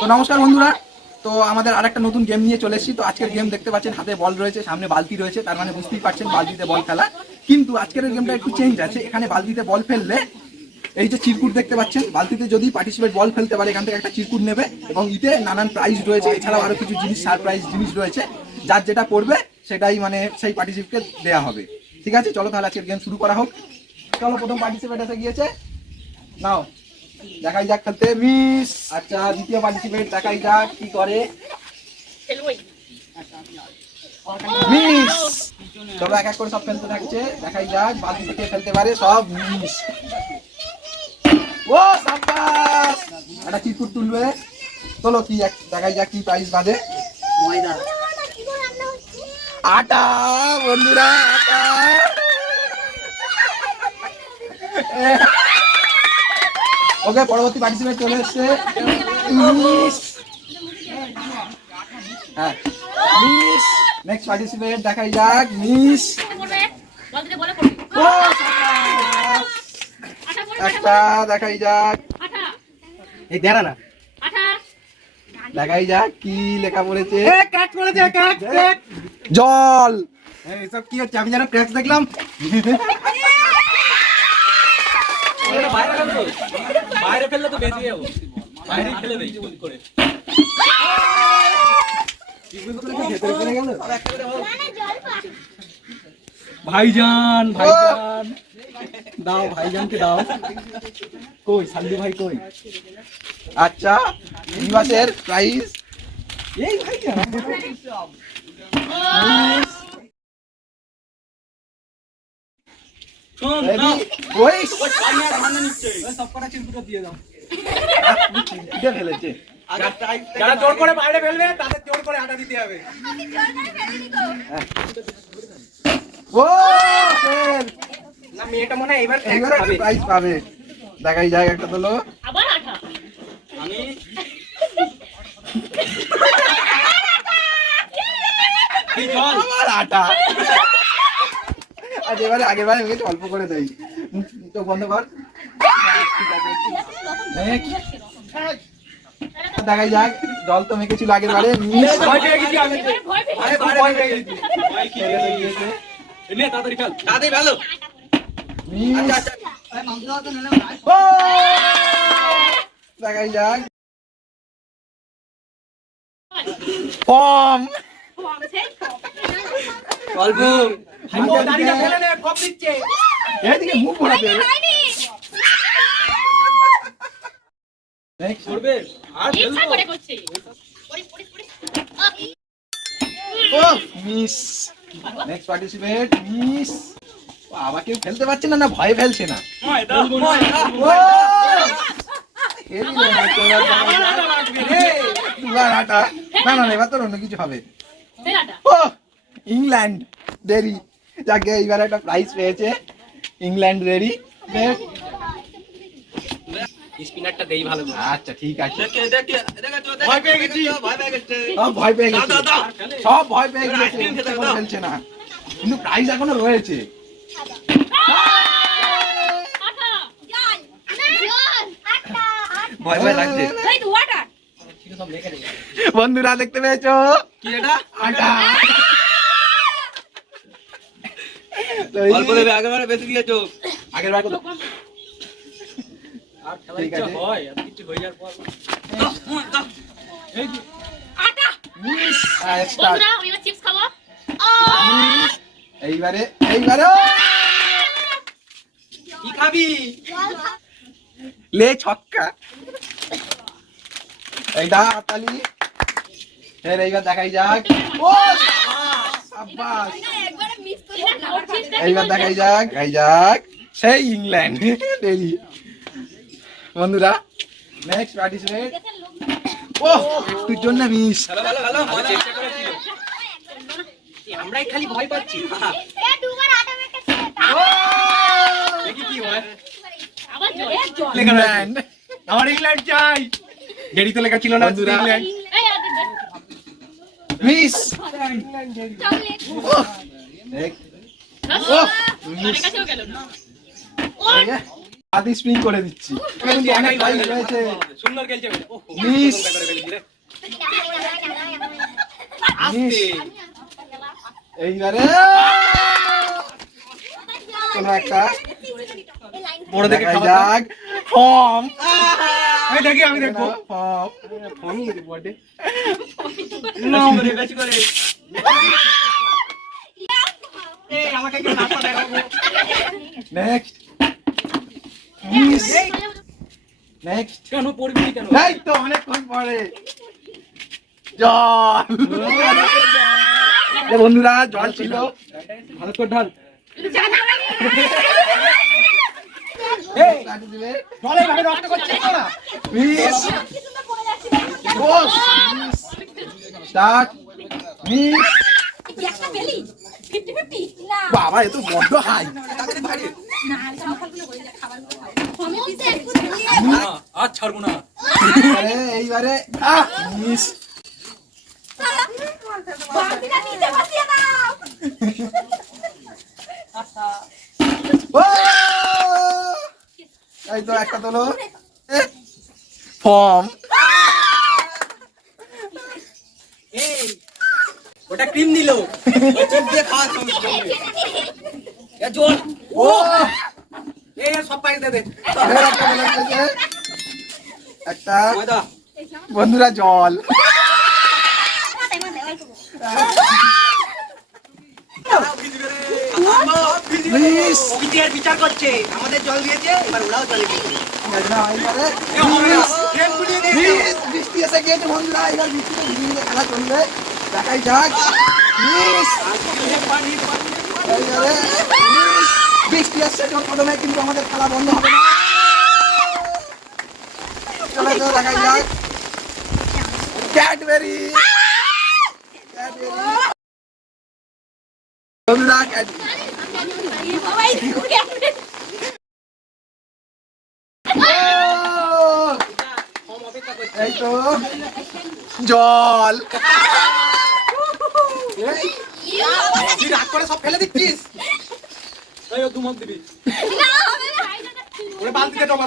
তো নমস্কার বন্ধুরা, তো আমাদের আরেকটা নতুন গেম নিয়ে চলে এসেছি। তো আজকের গেম দেখতে পাচ্ছেন, হাতে বল রয়েছে, সামনে বালতি রয়েছে, তার মানে বুঝতেই পারছেন বালতিতে বল খেলা। কিন্তু আজকের গেমটা একটু চেঞ্জ আছে। এখানে বালতিতে বল ফেললে এই যে চিরকুট দেখতে পাচ্ছেন, বালতিতে যদি পার্টিসিপেট বল ফেলতে পারে এখান থেকে একটা চিরকুট নেবে এবং ইতে নানান প্রাইজ রয়েছে, এছাড়াও আরো কিছু জিনিস সারপ্রাইজ জিনিস রয়েছে। যার যেটা পড়বে সেটাই মানে সেই পার্টিসিপেটকে দেওয়া হবে। ঠিক আছে, চলো তাহলে আজকের গেম শুরু করা হোক। চলো, প্রথম পার্টিসিপেট এসে গিয়েছে, নাও দেখাই যাক খেলতে। মিস। আচ্ছা, দ্বিতীয় পার্টিসিপেট দেখাই যাক কি করে। মিস। চলো এক এক করে সব ফেলতে থাকছে, দেখাই যাক বালতি থেকে খেলতে পারে সব। মিস। ও সাব্বাস, একটা চিরকুট তুলবে। চলো কি দেখাই যাক কি প্রাইজ বাঁধে। আটা বন্ধুরা, আটা। ওকে, পরবর্তী পার্টিসিপেট চলে এসছে। মিস। হ্যাঁ, মিস। নেক্সট পার্টিসিপেট দেখাই যাক। মিস। একটা দেখাই যাক। এই দেরা না, দেখাই যাক কি লেখা পড়েছে। জল। এসব কি হচ্ছে? আমি যেন ট্যাক্স দেখলাম। বাইরে ফেললে তো বেঁচে যাবো, বাইরে ফেলে দেই করে। ভাইজান, ভাইজান দাও, ভাইজানকে দাও। কই সাল্লু ভাই কই? আচ্ছা, নিবাসের প্রাইস এই ভাইজান। ওই সবকটা চিরকুট দিয়ে দাও। ফেলেছে। যারা জোর করে বাইরে ফেলবে তাদের জোর করে আটা দিতে হবে। ও ফেল। না, মেয়েটা মনে হয় এবার প্রাইজ পাবে। দেখাই যায় একটা তোলো। আবার আঠা। আমি আবার আটা। আজ এবারে আগের বারে আমি অল্প করে দেই। তো বন্ধ কর। দেখাই যাক, জল তো মেখেছিল আগের বারে। ভয় পেয়ে গেছি আমি। ভয় ভয় পেয়ে গেছি। ভাই কি নে তাড়াতাড়ি ফেল, তাড়াতাড়ি ভালো। আচ্ছা দেখাই যাক। ফর্ম। অল্প দাঁড়িয়ে ফেলে নে, কপ দিচ্ছে। এদিকে মুখ ঘোরাতে। নেক্সট করবে আর ইচ্ছা করে করছে। ও মিস। Next participate miss. বাবা, কেউ ফেলতে পারছে না, না ভয় ফেলছে না। ময় দাও, ময় দাও। ও দুবার আটা। না না, এবার তোর অন্য কিছু হবে। ও ইংল্যান্ড ডেরি। যাকে এইবার একটা প্রাইজ পেয়েছে, ইংল্যান্ড ডেরি। স্পিনারটা দেই ভালো। আচ্ছা ঠিক আছে। ভয় পেয়ে গেছি, ভয় পেয়ে গেছে। সব ভয় পেয়ে গেছে, দাও। সব ভয় পেয়ে গেছে, আইসক্রিম খেতে দাও। ফেলছে না, কিন্তু প্রাইজ এখনো রয়েছে। ভয় ভয় লাগছে। বন্ধুরা দেখতে পেয়েছো কি এটা? আটা। অল্প দেবে, আগেরবারে বেশি দিয়েছো। আগের বার কত? আর খেলা ঠিক ইচ্ছা আছে। হয়, আর কিছু হয়ে যাওয়ার পর। এই যে মিস। স্টার্ট। বন্ধুরা, আমি এবার চিপস খাবো। এইবারে এইবারে কি খাবি? লে ছক্কা। এইটা তালি। ফের এইবার দেখাই যাক। ও সাব্বাস। এইবার দেখাই যাক, দেখাই যাক সেই ইংল্যান্ড ডেরি। বন্ধুরা নেক্সট পার্টিসিপেট। ও তুই জন্য মিস। ভালো ভালো ভালো, মজা চেষ্টা করেছি। আমরাই খালি ভয় পাচ্ছি। ও দেখি কি হয়। আবার জল। ইংল্যান্ড। আমার ইংল্যান্ড চাই। ডেরি তো লেখা ছিল না, বন্ধুরা। ইংল্যান্ড। এই আগে দে। মিস। ও আমার কাছেও গেল না। এই যে, আদি স্প্রিং করে দিচ্ছি কিন্তু অনেক টাইম রয়েছে সুন্দর খেলছে বেটা। ওহ, মিস। করে ফেলেছি রে। আস্তে। এইবারে কোনো একটা বড় দেখে দেখাই খাবার যাক ফর্ম আমি দেখি, আমি দেখবো। ফর্ম ফোনই দিতে বটে। বেশি করে। এই, আমাকে কেউ নাস্তা দেখাবো। নেক্সট মিস নেক্সট কেন পড়বি নি কেন? এই তো অনেকক্ষণ পরে জল এ বন্ধুরা জল ছিল ভালো করে ঢাল। লাঠি দিলে জলে ভাবে নষ্ট করছিস তোরা? মিস বস স্টার্ট মিস বাবা এ তো বড্ড হাই না, আর ছাড়বো না। এইবারে মিস এই তো একটা তোলো ফর্ম এই, ওটা ক্রিম দিল। চিপ দিয়ে খাওয়া সমস্যা নেই। এ জল। ও এই সব পাইস দে দে। একটা ময়দা। বন্ধুরা জল Please. অভিজিৎ বিচার করছে। আমাদের জল দিয়েছে, এবার ওরাও জল দিয়েছে। বৃষ্টি এসে গিয়েছে বন্ধুরা এবার বৃষ্টিতে ভিজে ভিজে খেলা চলবে দেখাই যাক Miss. এইবারে Miss. বৃষ্টি আসছে জোর কদমে কিন্তু আমাদের খেলা বন্ধ হবে না চলো তো দেখাই যাক ক্যাডবেরি বন্ধুরা ক্যাডবেরি এই তো জল তুই রাগ করে সব ফেলে দিচ্ছিস। এই ও দুমক দিবি। ওরে বালতিতে জমা।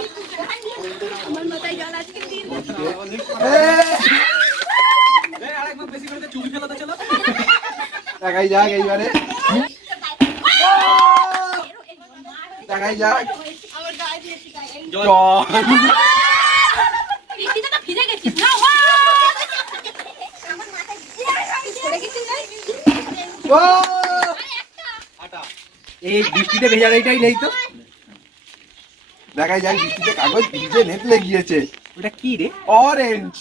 এই আরেকবার বেশি করে দে, চুবি ফেলাতে চলো। দেখাই যাক এইবারে দেখাই যাক জল। জল ভিজে গেছিস না ও আটা। এই বৃষ্টিতে ভেজা এইটাই নেই তো। দেখাই যাক বৃষ্টিতে কাগজ ভিজে নেতলে গিয়েছে ওটা কি রে? অরেঞ্জ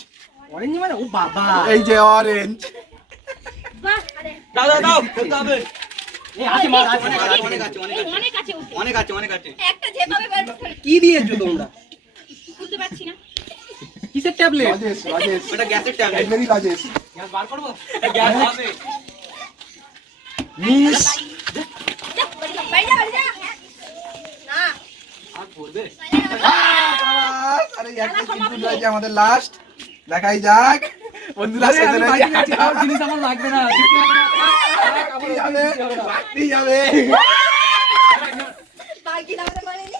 অরেঞ্জ মানে? ও বাবা। এই যে অরেঞ্জ দাও দাও দাও, খেলতে হবে। এই আছে মার, আছে মার, আছে, অনেক অনেক আছে, অনেক আছে ওতে। অনেক আছে, অনেক আছে। একটা যেভাবে বের করে কি দিয়েছো তোমরা? খুলতে পারছি না কিসের ট্যাবলেট? রাজেশ রাজেশ ওটা গ্যাসের ট্যাবলেট। ক্যাডবেরি রাজেশ গ্যাস বার করবো? গ্যাস আছে। মিস বাইরে যা না আর পড়বে? আরে একটা কিন্তু রয়েছে আমাদের লাস্ট দেখাই যাক বন্ধুরা শেষে রয়েছে জিনিস আমার লাগবে না। বাড়তি যাবে বাড়তি যাবে বাকি নামতে পারেনি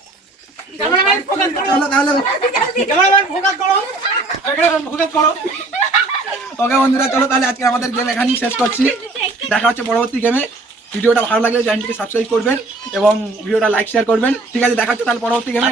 ক্যামেরাম্যান ফোকাস করো। চলো তাহলে ক্যামেরাম্যান ফোকাস করো। ক্যামেরাম্যান ফোকাস করো। ওকে বন্ধুরা চলো তাহলে আজকে আমাদের গেম এখানেই শেষ করছি দেখা হচ্ছে পরবর্তী গেমে ভিডিওটা ভালো লাগলে চ্যানেলটিকে সাবস্ক্রাইব করবেন এবং ভিডিওটা লাইক শেয়ার করবেন ঠিক আছে দেখা হচ্ছে তাহলে পরবর্তী গেমে